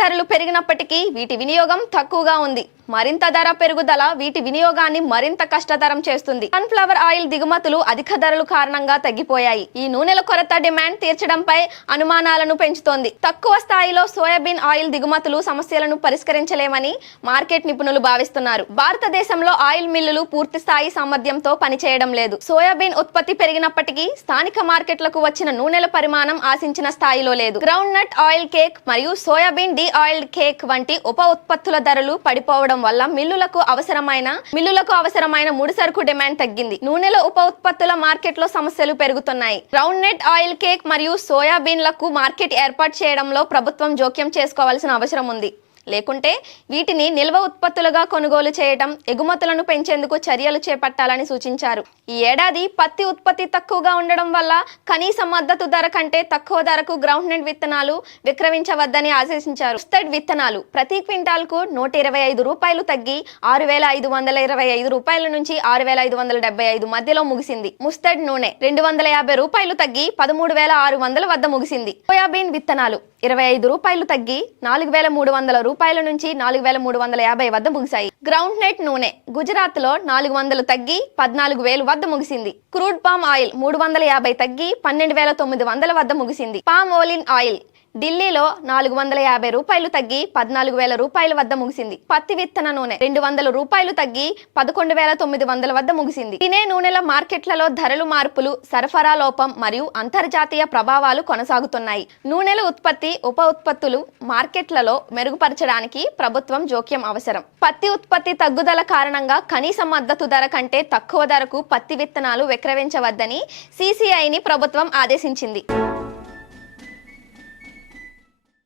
ధరలు పెరిగినప్పటికీ వీటి వినియోగం తక్కువగా ఉంది. మరింత ధర పెరుగుదల వీటి వినియోగాన్ని మరింత కష్టతరం చేస్తుంది. సన్ఫ్లవర్ ఆయిల్ దిగుమతులు అధిక ధరలు కారణంగా తగ్గిపోయాయి. ఈ నూనెల కొరత డిమాండ్ తీర్చడంపై అనుమానాలను పెంచుతోంది. తక్కువ స్థాయిలో సోయాబీన్ ఆయిల్ దిగుమతులు సమస్యలను పరిష్కరించలేమని మార్కెట్ నిపుణులు భావిస్తున్నారు. భారతదేశంలో ఆయిల్ మిల్లులు పూర్తి స్థాయి సామర్థ్యంతో పనిచేయడం లేదు. సోయాబీన్ ఉత్పత్తి పెరిగినప్పటికీ స్థానిక మార్కెట్లకు వచ్చిన నూనెల పరిమాణం ఆశించిన స్థాయిలో లేదు. గ్రౌండ్ నట్ ఆయిల్ కేక్ మరియు సోయాబీన్ డీ ఆయిల్డ్ కేక్ వంటి ఉప ఉత్పత్తుల ధరలు పడిపోవడం వల్ల మిల్లులకు అవసరమైన మిల్లులకు అవసరమైన ముడిసరుకు డిమాండ్ తగ్గింది. నూనెల ఉప ఉత్పత్తుల మార్కెట్లో సమస్యలు పెరుగుతున్నాయి. గ్రౌండ్ నెట్ ఆయిల్ కేక్ మరియు సోయాబీన్లకు మార్కెట్ ఏర్పాటు చేయడంలో ప్రభుత్వం జోక్యం చేసుకోవాల్సిన అవసరం ఉంది. లేకుంటే వీటిని నిల్వ ఉత్పత్తులుగా కొనుగోలు చేయడం ఎగుమతులను పెంచేందుకు చర్యలు చేపట్టాలని సూచించారు. ఈ ఏడాది పత్తి ఉత్పత్తి తక్కువగా ఉండడం వల్ల కనీస మద్దతు ధర కంటే తక్కువ ధరకు గ్రౌండ్ నెట్ విత్తనాలు విక్రమించవద్దని ఆదేశించారు ముస్తడ్ విత్తనాలు ప్రతి క్వింటాల్కు నూట ఇరవై ఐదు రూపాయలు తగ్గి ఆరు వేల ఐదు వందల ఇరవై ఐదు రూపాయల నుంచి ఆరు వేల ఐదు వందల డెబ్బై ఐదు మధ్యలో ముగిసింది. ముస్తడ్ నూనె రెండు వందల యాభై రూపాయలు తగ్గి పదమూడు వేల ఆరు వందల వద్ద ముగిసింది. సోయాబీన్ విత్తనాలు ఇరవై ఐదు రూపాయలు తగ్గి నాలుగు వేల మూడు వందల రూపాయల నుంచి నాలుగు వేల మూడు వందల యాభై వద్ద ముగిశాయి. గ్రౌండ్ నెట్ నూనె గుజరాత్లో నాలుగు వందలు తగ్గి పద్నాలుగు వేలు వద్ద ముగిసింది. క్రూడ్ పామ్ ఆయిల్ మూడు వందల యాభై తగ్గి పన్నెండు వేల తొమ్మిది వందల వద్ద ముగిసింది. పామ్ ఓలిన్ ఆయిల్ ఢిల్లీలో నాలుగు వందల యాభై రూపాయలు తగ్గి పద్నాలుగు వేల రూపాయల వద్ద ముగిసింది. పత్తి విత్తన నూనె రెండు వందల రూపాయలు తగ్గి పదకొండు వేల తొమ్మిది వందల వద్ద ముగిసింది. తినే నూనెల మార్కెట్లలో ధరలు మార్పులు సరఫరా లోపం మరియు అంతర్జాతీయ ప్రభావాలు కొనసాగుతున్నాయి. నూనెల ఉత్పత్తి ఉప ఉత్పత్తులు మార్కెట్లలో మెరుగుపరచడానికి ప్రభుత్వం జోక్యం అవసరం. పత్తి ఉత్పత్తి తగ్గుదల కారణంగా కనీస మద్దతు ధర కంటే తక్కువ ధరకు పత్తి విత్తనాలు విక్రయించవద్దని సిసిఐని ప్రభుత్వం ఆదేశించింది.